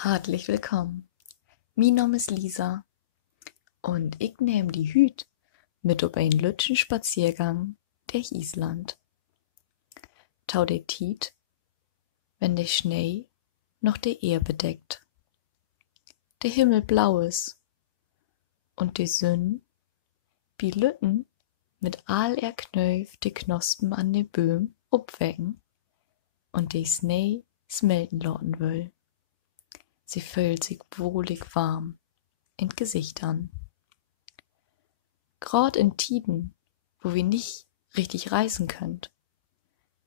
Hartlich willkommen. Mein Name ist Lisa und ich nehm die Hüt mit op ein lütschen Spaziergang durch Island. Tau de Tiet, wenn der Schnee noch de Ehr bedeckt. Der Himmel blau ist und die Sünn wie Lütten mit all erknöft de Knospen an de Böhm upwecken und de Schnee smelten loten will. Sie fühlt sich wohlig warm in Gesicht an. Grad in Tiden, wo wir nicht richtig reisen könnt,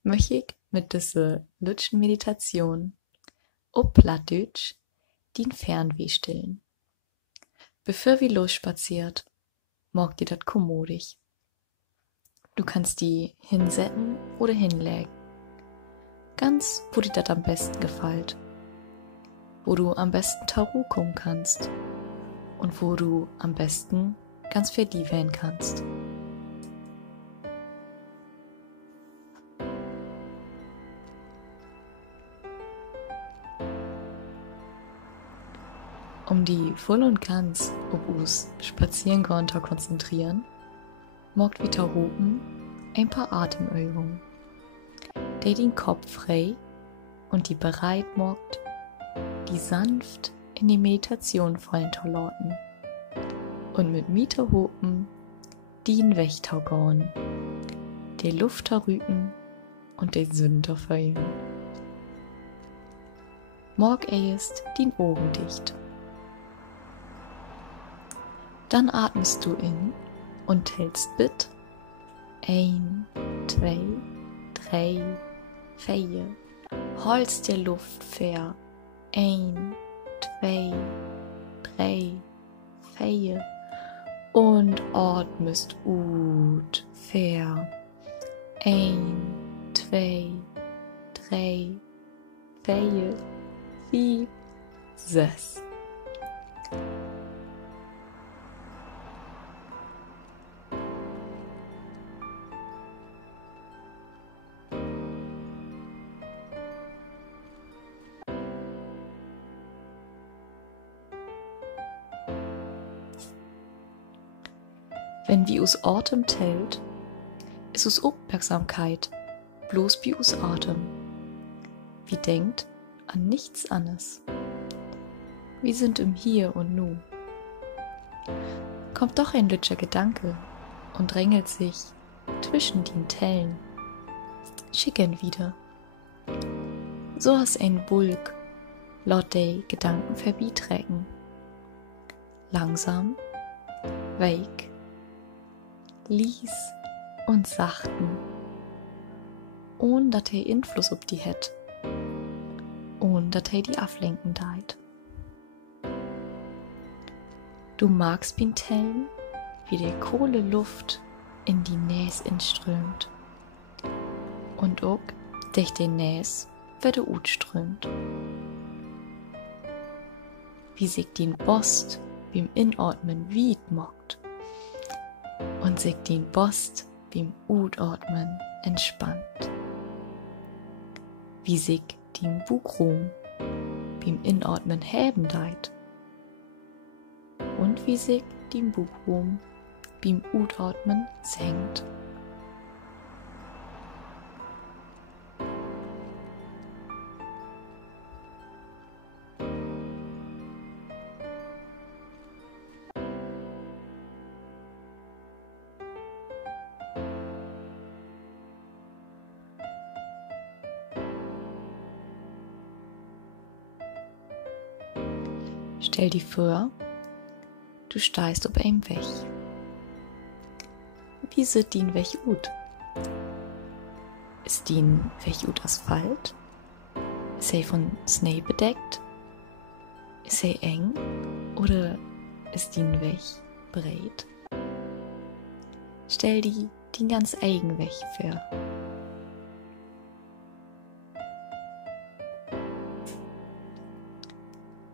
möcht ich mit diese lütschen Meditation op Plattdütsch den Fernweh stillen. Bevor wir losspaziert, mag dir dat kommodig. Du kannst die hinsetzen oder hinlegen. Ganz, wo dir dat am besten gefällt. Wo du am besten Taru kommen kannst und wo du am besten ganz verliebt werden kannst. Um die voll und ganz ob us Spazierengehen zu konzentrieren, mogt wir Tarupen ein paar Atemübungen, die den Kopf frei und die bereit mogt, die sanft in die Meditation fallen zu lassen und mit Mieterhopen die in Wächter gehen, die Luft rüten und die Sünder feilen. Morg erst den Augen dicht. Dann atmest du in und tellst bit 1, 2, 3, 4. Holst der Luft fair. 1, 2, 3, 4 und atmest ut fair. 1, 2, 3, 4, 5, 6. Wenn wie us Atem tellt, ist us Aufmerksamkeit bloß wie us Atem. Wie denkt an nichts anderes. Wir sind im Hier und Nu. Kommt doch ein lütscher Gedanke und drängelt sich zwischen den Tellen. Schicken wieder. So hast ein Bulk laut de Gedanken verbieträgen. Langsam, weich, lies und sachten, ohne dass er Einfluss auf die hätt, ohne dass er die ablenken deit. Du magst bin tellen, wie der kohle Luft in die Näs inströmt und auch durch den Näs werde utströmt. Wie sich den Bost beim Inatmen wied mockt und sich den Bost beim Utatmen entspannt. Wie sich den Buchrum beim Inatmen heben deit und wie sich den Buchrum beim Utatmen senkt. Stell dir vor, du steigst auf einem Weg. Wie sieht den Weg ut? Ist den Weg ut Asphalt? Ist er von Schnee bedeckt? Ist er eng? Oder ist den Weg breit? Stell dir den ganz eigenen Weg vor.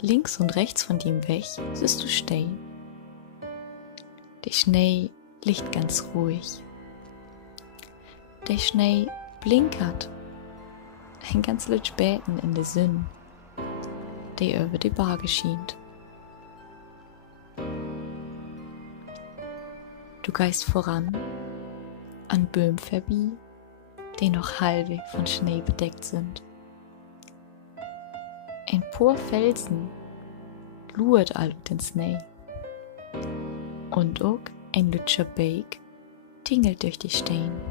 Links und rechts von dem Weg siehst du Schnee. Der Schnee liegt ganz ruhig. Der Schnee blinkert. Ein ganz lütsch Bäten in der Sünn. der über die Bar geschieht. Du gehst voran, an Böhm vorbei, die noch halbwegs von Schnee bedeckt sind. Ein paar Felsen luert all den Schnee. Und auch ein lütscher Beek tingelt durch die Steine.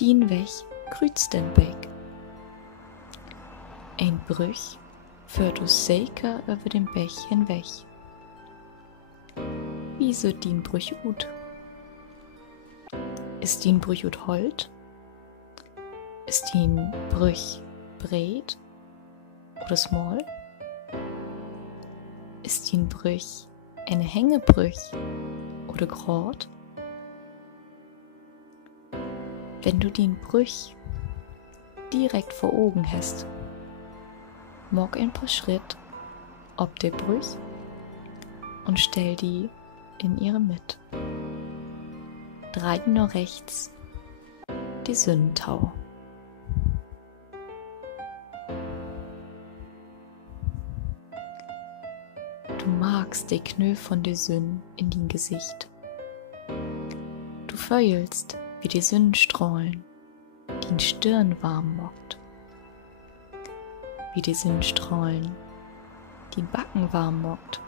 Den Weg kreuzt den Beek. Ein Brüch führt uns sicher über den Bech hinweg. Wie sieht den Brüch ut? Ist den Brüch ut Holt? Ist den Brüch breit oder small? Ist den Brüch eine Hängebrüch oder grad? Wenn du den Brüch direkt vor Augen hast, mach ein paar Schritt ob der Brüch und stell die in ihre Mitte. Drei nach rechts die Sündentau. Du magst die Knöll von der Sünn in dein Gesicht. Du fühlst, wie die Sonnenstrahlen die Stirn warm mockt. Wie die Sonnenstrahlen die Backen warm mockt.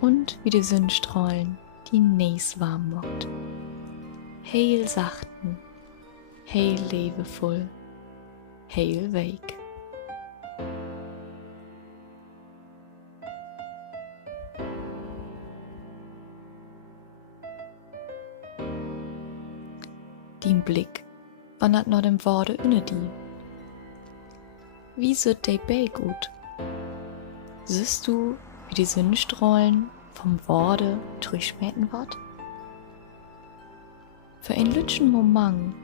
Und wie die Sonnenstrahlen die Näs warm mockt. Heil sachten, heil lebevoll, heil weik. Dein Blick wandert nach dem Worte inne die. Wie sieht der Beek gut? Siehst du, wie die Sonnenstrahlen vom Worte durchschmähten wird? Für einen lütschen Moment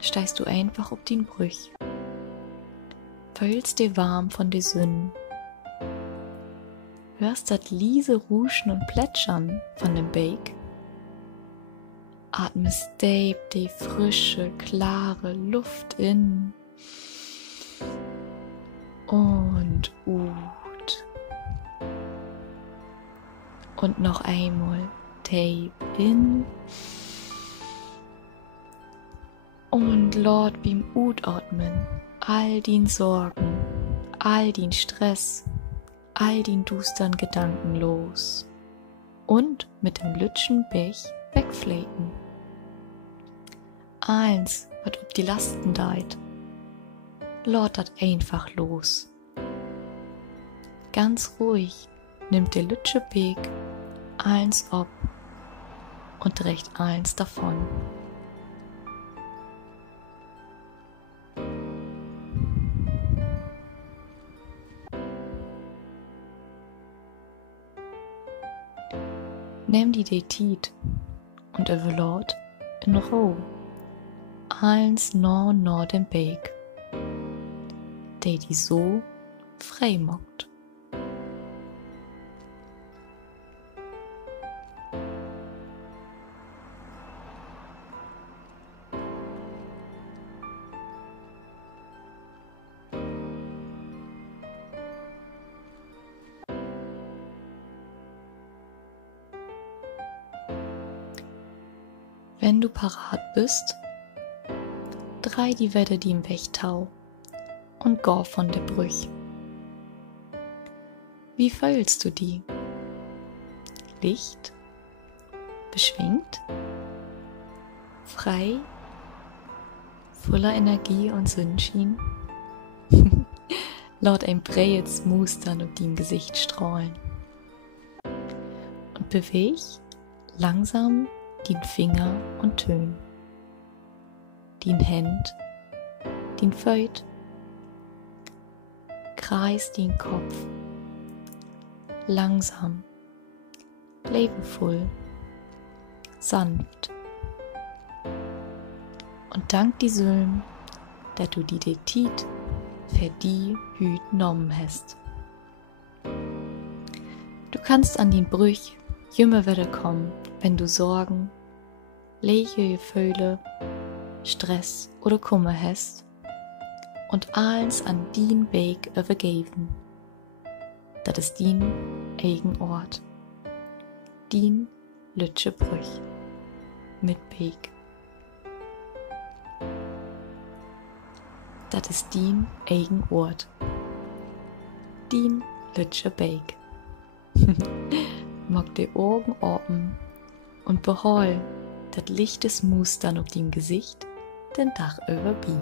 steigst du einfach auf den Brüch. Fühlst dir warm von der Sonne. Hörst das leise Ruschen und Plätschern von dem Beek. Atmest deep die frische, klare Luft in und ut. Und noch einmal deep in und laut beim Utatmen all den Sorgen, all den Stress, all den dustern Gedanken los und mit dem lütschen Bech wegfläten. Eins wird ob die Lasten deit. Laut dat einfach los. Ganz ruhig nimmt der lütsche Beek eins ob und recht eins davon. Nimm die Tit und überlaut in Ruhe eins no den Beek, der die so frei mockt. Wenn du parat bist, drei die Wette die im Wächtau und gau von der Brüch. Wie fühlst du die? Licht? Beschwingt? Frei? Voller Energie und Sonnenschein? Laut ein breites Mustern auf dein Gesicht strahlen. Und beweg langsam den Finger und Tön, den Händ, den Föt, kreis den Kopf, langsam, lebevoll, sanft. Und dank die Sülm, dass du die Tit für die Hüt nommen hast. Du kannst an den Brüch jümmer wieder kommen, wenn du Sorgen, leere Gefühle, Stress oder Kummer hast und alles an dien Weg übergeben. Dat ist dien eigen Ort, dien lütsche Brüch mit Weg. Dat ist dien eigen Ort, dien lütsche Beek. Mag die Augen open und behol dat lichtes Mustern auf dem Gesicht den Tag über bi.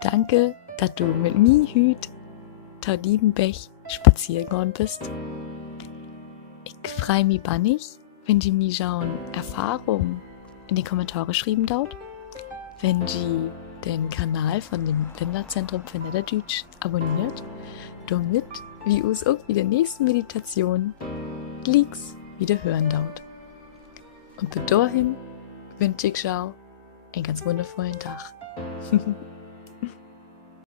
Danke, dass du mit mir hüt tau Diebenbech spazieren bist. Ich freu mich bannig, wenn die mir schauen Erfahrungen in die Kommentare schreiben dort, wenn die den Kanal von dem Länderzentrum für Niederdeutsch abonniert, damit wie uns auch wieder nächsten Meditation Leaks wieder hören dort. Und bis dahin wünsche ich schau einen ganz wundervollen Tag.